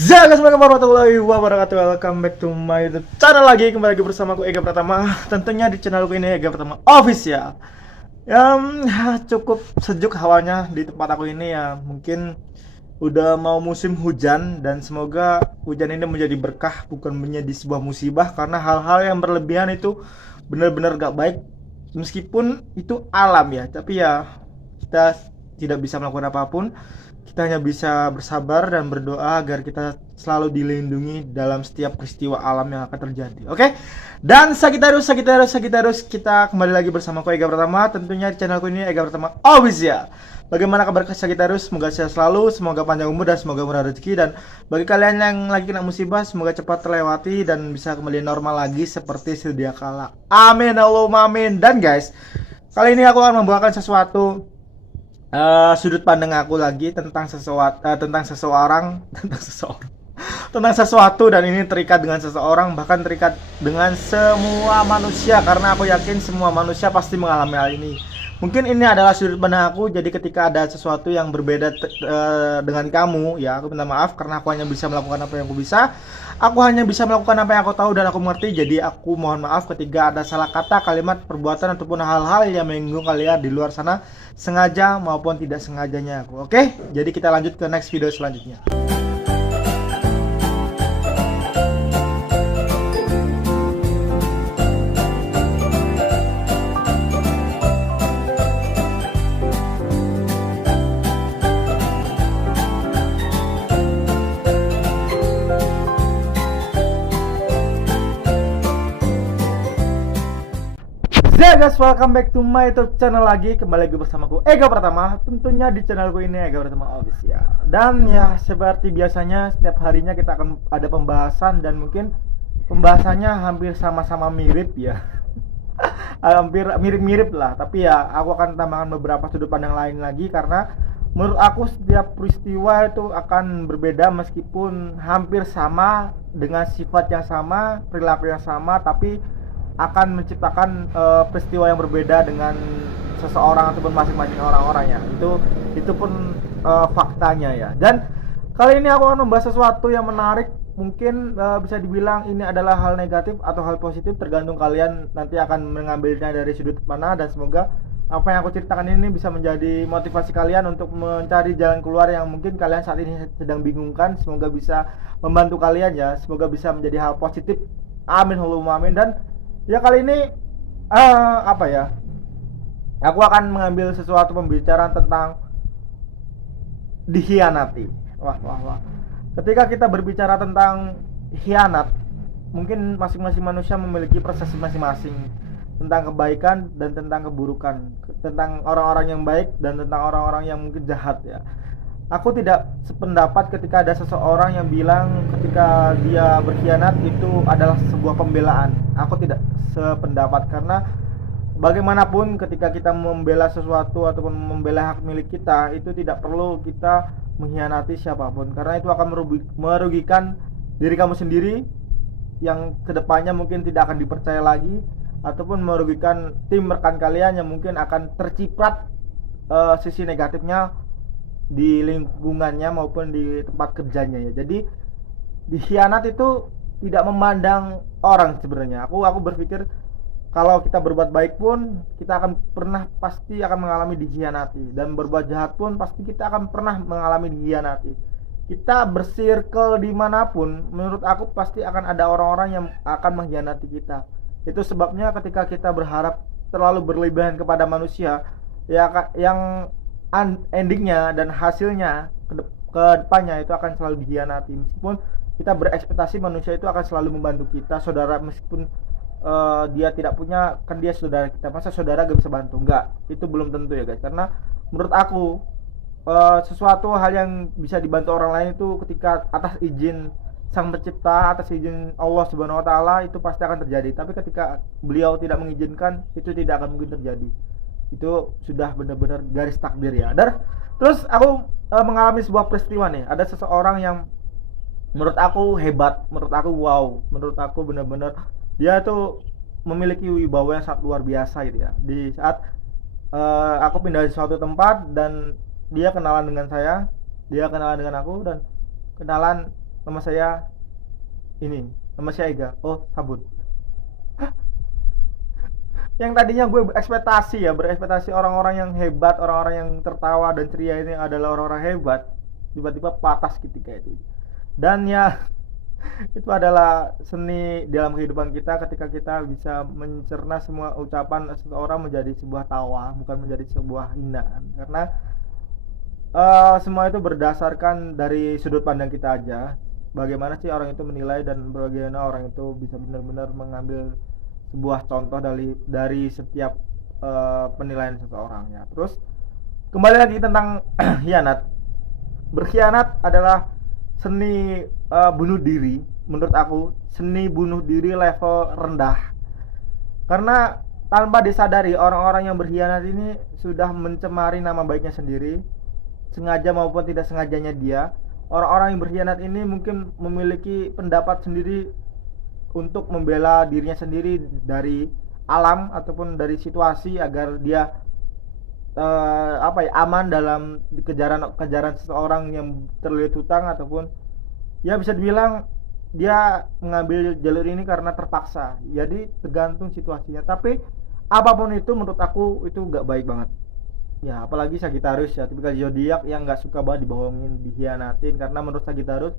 Assalamualaikum warahmatullahi wabarakatuh. Welcome back to my YouTube channel lagi. Kembali lagi bersama aku Ega Pratama. Tentunya di channelku ini Ega Pratama Official. Cukup sejuk hawanya di tempat aku ini ya. Mungkin udah mau musim hujan dan semoga hujan ini menjadi berkah bukan menjadi sebuah musibah, karena hal-hal yang berlebihan itu benar-benar gak baik. Meskipun itu alam ya, tapi ya kita tidak bisa melakukan apapun. Kita hanya bisa bersabar dan berdoa agar kita selalu dilindungi dalam setiap peristiwa alam yang akan terjadi. Oke? Dan Sagitarius, kita kembali lagi bersama aku Ega Pratama. Tentunya di channelku ini Ega Pratama Official. Bagaimana kabar Sagitarius? Semoga sehat selalu, semoga panjang umur dan semoga murah rezeki. Dan bagi kalian yang lagi kena musibah, semoga cepat terlewati dan bisa kembali normal lagi seperti sedia kala. Amin, Allahumma amin. Dan guys, kali ini aku akan membawakan sesuatu, sudut pandang aku lagi tentang tentang seseorang tentang sesuatu, dan ini terikat dengan seseorang, bahkan terikat dengan semua manusia, karena aku yakin semua manusia pasti mengalami hal ini. Mungkin ini adalah sudut pandang aku, jadi ketika ada sesuatu yang berbeda dengan kamu, ya aku minta maaf karena aku hanya bisa melakukan apa yang aku bisa. Aku hanya bisa melakukan apa yang aku tahu dan aku mengerti, jadi aku mohon maaf ketika ada salah kata, kalimat, perbuatan, ataupun hal-hal yang menyinggung kalian di luar sana, sengaja maupun tidak sengajanya aku. Oke? Jadi kita lanjut ke next video selanjutnya. Ya guys, welcome back to my YouTube channel lagi. Kembali lagi bersamaku Ega Pratama. Tentunya di channelku ini Ega Pratama Official. Dan ya seperti biasanya setiap harinya kita akan ada pembahasan, dan mungkin pembahasannya hampir sama-sama mirip ya. Hampir mirip-mirip lah, tapi ya aku akan tambahkan beberapa sudut pandang lain lagi, karena menurut aku setiap peristiwa itu akan berbeda meskipun hampir sama, dengan sifat yang sama, perilaku yang sama, tapi akan menciptakan peristiwa yang berbeda dengan seseorang ataupun masing-masing orang-orangnya. Itu pun faktanya ya. Dan kali ini aku akan membahas sesuatu yang menarik. Mungkin bisa dibilang ini adalah hal negatif atau hal positif, tergantung kalian nanti akan mengambilnya dari sudut mana. Dan semoga apa yang aku ceritakan ini bisa menjadi motivasi kalian untuk mencari jalan keluar yang mungkin kalian saat ini sedang bingungkan. Semoga bisa membantu kalian ya. Semoga bisa menjadi hal positif. Amin, Allahumma amin. Dan ya kali ini aku akan mengambil sesuatu pembicaraan tentang dikhianati. Wah. Ketika kita berbicara tentang khianat, mungkin masing-masing manusia memiliki persepsi masing-masing tentang kebaikan dan tentang keburukan, tentang orang-orang yang baik dan tentang orang-orang yang mungkin jahat ya. Aku tidak sependapat ketika ada seseorang yang bilang ketika dia berkhianat itu adalah sebuah pembelaan. Aku tidak sependapat, karena bagaimanapun ketika kita membela sesuatu ataupun membela hak milik kita, itu tidak perlu kita mengkhianati siapapun, karena itu akan merugikan diri kamu sendiri yang kedepannya mungkin tidak akan dipercaya lagi, ataupun merugikan tim rekan kalian yang mungkin akan terciprat sisi negatifnya di lingkungannya maupun di tempat kerjanya ya. Jadi dikhianat itu tidak memandang orang sebenarnya. Aku berpikir kalau kita berbuat baik pun kita akan pasti akan mengalami dikhianati, dan berbuat jahat pun pasti kita akan pernah mengalami dikhianati. Kita bersirkel dimanapun, menurut aku pasti akan ada orang-orang yang akan mengkhianati kita. Itu sebabnya ketika kita berharap terlalu berlebihan kepada manusia, ya yang endingnya dan hasilnya ke depannya itu akan selalu dikhianati. Meskipun kita berekspektasi manusia itu akan selalu membantu kita, saudara, meskipun dia tidak punya, kan dia saudara kita, masa saudara gak bisa bantu? Enggak, itu belum tentu ya guys. Karena menurut aku sesuatu hal yang bisa dibantu orang lain itu ketika atas izin Sang Pencipta, atas izin Allah Subhanahu wa taala, itu pasti akan terjadi. Tapi ketika beliau tidak mengizinkan, itu tidak akan mungkin terjadi. Itu sudah benar-benar garis takdir ya. Dan terus aku mengalami sebuah peristiwa nih. Ada seseorang yang menurut aku hebat, menurut aku wow, menurut aku benar-benar dia tuh memiliki wibawa yang sangat luar biasa gitu ya. Di saat aku pindah di suatu tempat dan dia kenalan dengan saya, dia kenalan dengan aku, dan kenalan nama saya ini, nama saya Ega. Oh, sabut. Yang tadinya gue berekspektasi orang-orang yang hebat, orang-orang yang tertawa dan ceria ini adalah orang-orang hebat, tiba-tiba patah seketika itu. Dan ya, itu adalah seni dalam kehidupan kita ketika kita bisa mencerna semua ucapan seseorang menjadi sebuah tawa, bukan menjadi sebuah hinaan. Karena semua itu berdasarkan dari sudut pandang kita aja. Bagaimana sih orang itu menilai dan bagaimana orang itu bisa benar-benar mengambil sebuah contoh dari setiap penilaian seseorang ya. Terus kembali lagi tentang khianat. Berkhianat adalah seni bunuh diri. Menurut aku seni bunuh diri level rendah. Karena tanpa disadari orang-orang yang berkhianat ini sudah mencemari nama baiknya sendiri, sengaja maupun tidak sengajanya dia. Orang-orang yang berkhianat ini mungkin memiliki pendapat sendiri untuk membela dirinya sendiri dari alam ataupun dari situasi agar dia aman dalam kejaran seseorang yang terlilit hutang, ataupun ya bisa dibilang dia mengambil jalur ini karena terpaksa. Jadi tergantung situasinya. Tapi apapun itu menurut aku itu gak baik banget. Ya apalagi Sagittarius ya, tipikal zodiak yang gak suka banget dibohongin, dikhianatin. Karena menurut Sagittarius,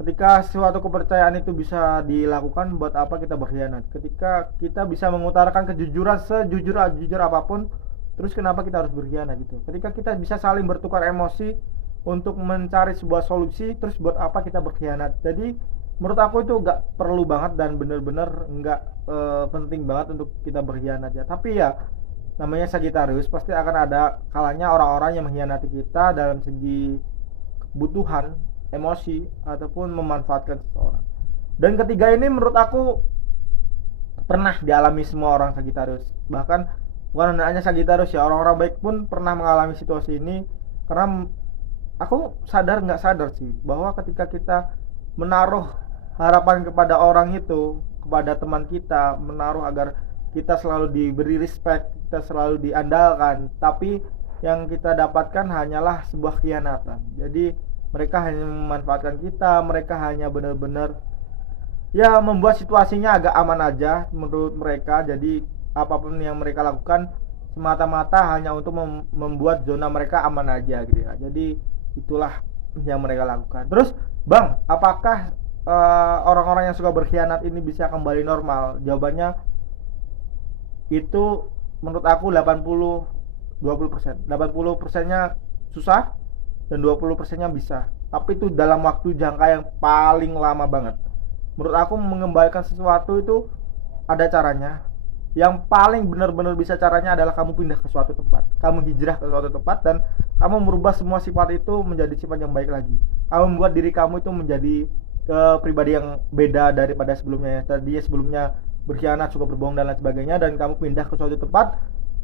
ketika suatu kepercayaan itu bisa dilakukan, buat apa kita berkhianat? Ketika kita bisa mengutarakan kejujuran sejujur apapun, terus kenapa kita harus berkhianat gitu? Ketika kita bisa saling bertukar emosi untuk mencari sebuah solusi, terus buat apa kita berkhianat? Jadi menurut aku itu gak perlu banget dan bener-bener gak penting banget untuk kita berkhianat ya. Tapi ya namanya Sagittarius, pasti akan ada kalanya orang-orang yang mengkhianati kita dalam segi kebutuhan, emosi, ataupun memanfaatkan seseorang. Dan ketiga ini menurut aku pernah dialami semua orang Sagittarius. Bahkan bukan hanya Sagittarius ya, orang-orang baik pun pernah mengalami situasi ini. Karena aku sadar nggak sadar sih bahwa ketika kita menaruh harapan kepada orang itu, kepada teman kita, menaruh agar kita selalu diberi respect, kita selalu diandalkan, tapi yang kita dapatkan hanyalah sebuah khianatan. Jadi mereka hanya memanfaatkan kita, mereka hanya benar-benar ya membuat situasinya agak aman aja menurut mereka. Jadi apapun yang mereka lakukan semata-mata hanya untuk membuat zona mereka aman aja gitu ya. Jadi itulah yang mereka lakukan. Terus Bang, apakah orang-orang yang suka berkhianat ini bisa kembali normal? Jawabannya itu menurut aku 80-20%. 80%-nya susah dan 20%-nya bisa. Tapi itu dalam waktu jangka yang paling lama banget. Menurut aku mengembalikan sesuatu itu ada caranya. Yang paling benar-benar bisa caranya adalah kamu pindah ke suatu tempat, kamu hijrah ke suatu tempat, dan kamu merubah semua sifat itu menjadi sifat yang baik lagi. Kamu membuat diri kamu itu menjadi pribadi yang beda daripada sebelumnya. Tadi sebelumnya berkhianat, suka berbohong dan lain sebagainya, dan kamu pindah ke suatu tempat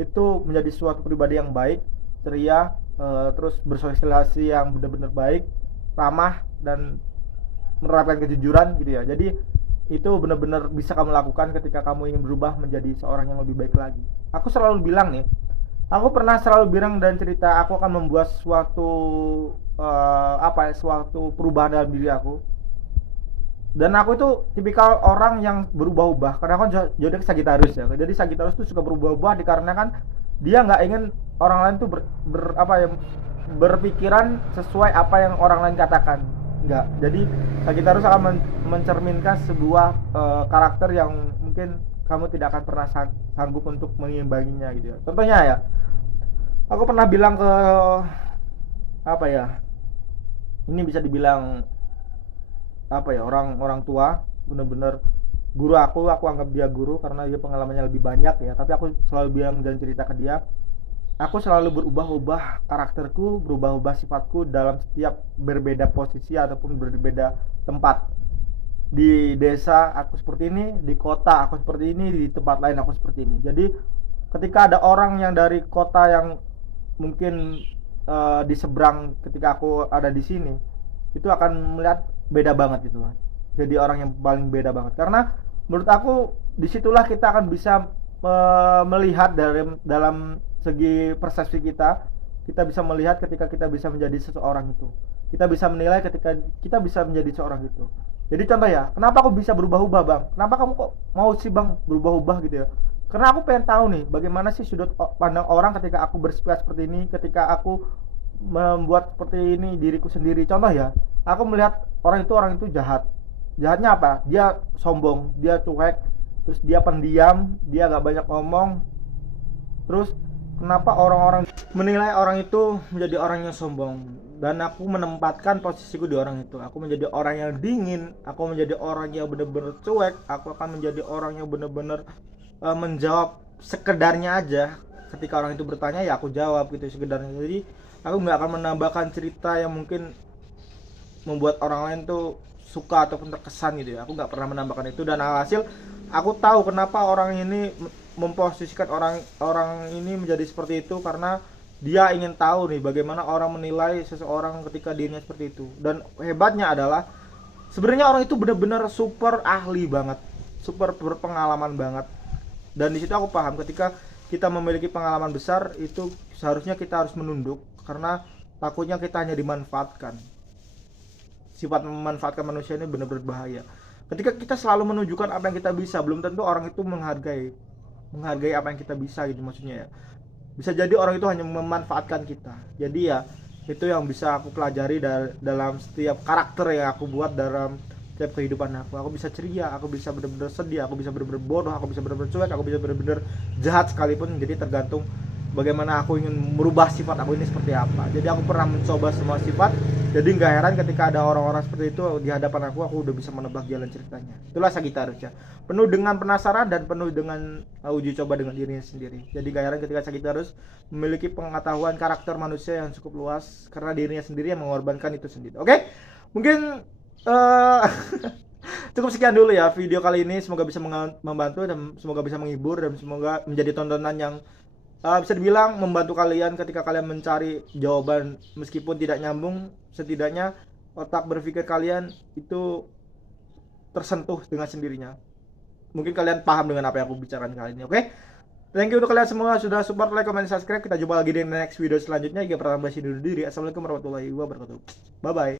itu menjadi suatu pribadi yang baik, ceria, terus bersosialisasi yang benar-benar baik, ramah, dan menerapkan kejujuran gitu ya. Jadi itu benar-benar bisa kamu lakukan ketika kamu ingin berubah menjadi seorang yang lebih baik lagi. Aku selalu bilang nih, aku pernah selalu bilang dan cerita aku akan membuat suatu suatu perubahan dalam diri aku. Dan aku itu tipikal orang yang berubah-ubah karena kan zodiak Sagittarius ya. Jadi Sagittarius itu suka berubah-ubah dikarenakan dia nggak ingin orang lain tuh berpikiran sesuai apa yang orang lain katakan. Enggak. Jadi Sagittarius akan mencerminkan sebuah karakter yang mungkin kamu tidak akan pernah sanggup untuk mengimbanginya gitu ya. Contohnya ya, aku pernah bilang ke ini bisa dibilang orang tua, bener-bener guru aku anggap dia guru karena dia pengalamannya lebih banyak ya. Tapi aku selalu bilang dan cerita ke dia, aku selalu berubah-ubah karakterku, berubah-ubah sifatku dalam setiap berbeda posisi ataupun berbeda tempat. Di desa aku seperti ini, di kota aku seperti ini, di tempat lain aku seperti ini. Jadi ketika ada orang yang dari kota yang mungkin di seberang ketika aku ada di sini, itu akan melihat beda banget gitu. Jadi orang yang paling beda banget. Karena menurut aku disitulah kita akan bisa melihat dalam segi persepsi kita bisa melihat ketika kita bisa menjadi seseorang itu. Kita bisa menilai ketika kita bisa menjadi seorang itu. Jadi contoh ya, kenapa aku bisa berubah-ubah bang? Kenapa kamu kok mau sih bang berubah-ubah gitu ya? Karena aku pengen tahu nih, bagaimana sih sudut pandang orang ketika aku bersikap seperti ini, ketika aku membuat seperti ini diriku sendiri. Contoh ya, aku melihat orang itu jahat. Jahatnya apa? Dia sombong, dia cuek, terus dia pendiam, dia gak banyak ngomong. Terus kenapa orang-orang menilai orang itu menjadi orang yang sombong, dan aku menempatkan posisiku di orang itu. Aku menjadi orang yang dingin, aku menjadi orang yang benar-benar cuek, aku akan menjadi orang yang benar-benar menjawab sekedarnya aja. Ketika orang itu bertanya ya aku jawab gitu sekedarnya. Jadi aku nggak akan menambahkan cerita yang mungkin membuat orang lain tuh suka ataupun terkesan gitu ya. Aku nggak pernah menambahkan itu, dan alhasil aku tahu kenapa orang ini memposisikan orang ini menjadi seperti itu, karena dia ingin tahu nih bagaimana orang menilai seseorang ketika dirinya seperti itu. Dan hebatnya adalah sebenarnya orang itu benar-benar super ahli banget, super berpengalaman banget. Dan di situ aku paham ketika kita memiliki pengalaman besar itu seharusnya kita harus menunduk, karena takutnya kita hanya dimanfaatkan. Sifat memanfaatkan manusia ini benar-benar bahaya. Ketika kita selalu menunjukkan apa yang kita bisa, belum tentu orang itu menghargai apa yang kita bisa gitu maksudnya ya. Bisa jadi orang itu hanya memanfaatkan kita. Jadi ya itu yang bisa aku pelajari dalam setiap karakter yang aku buat dalam setiap kehidupan aku. Aku bisa ceria, aku bisa benar-benar sedih, aku bisa benar-benar bodoh, aku bisa benar-benar cuek, aku bisa benar-benar jahat sekalipun. Jadi tergantung bagaimana aku ingin merubah sifat aku ini seperti apa. Jadi aku pernah mencoba semua sifat. Jadi nggak heran ketika ada orang-orang seperti itu di hadapan aku udah bisa menebak jalan ceritanya. Itulah Sagittarius ya. Penuh dengan penasaran dan penuh dengan uji coba dengan dirinya sendiri. Jadi nggak heran ketika Sagittarius memiliki pengetahuan karakter manusia yang cukup luas, karena dirinya sendiri yang mengorbankan itu sendiri. Oke? Mungkin cukup sekian dulu ya video kali ini. Semoga bisa membantu dan semoga bisa menghibur dan semoga menjadi tontonan yang bisa dibilang membantu kalian ketika kalian mencari jawaban meskipun tidak nyambung. Setidaknya otak berpikir kalian itu tersentuh dengan sendirinya. Mungkin kalian paham dengan apa yang aku bicarakan kali ini. Oke? Thank you untuk kalian semua sudah support, like, comment, subscribe. Kita jumpa lagi di next video selanjutnya. Jika pertama masih dulu diri. Assalamualaikum warahmatullahi wabarakatuh. Bye bye.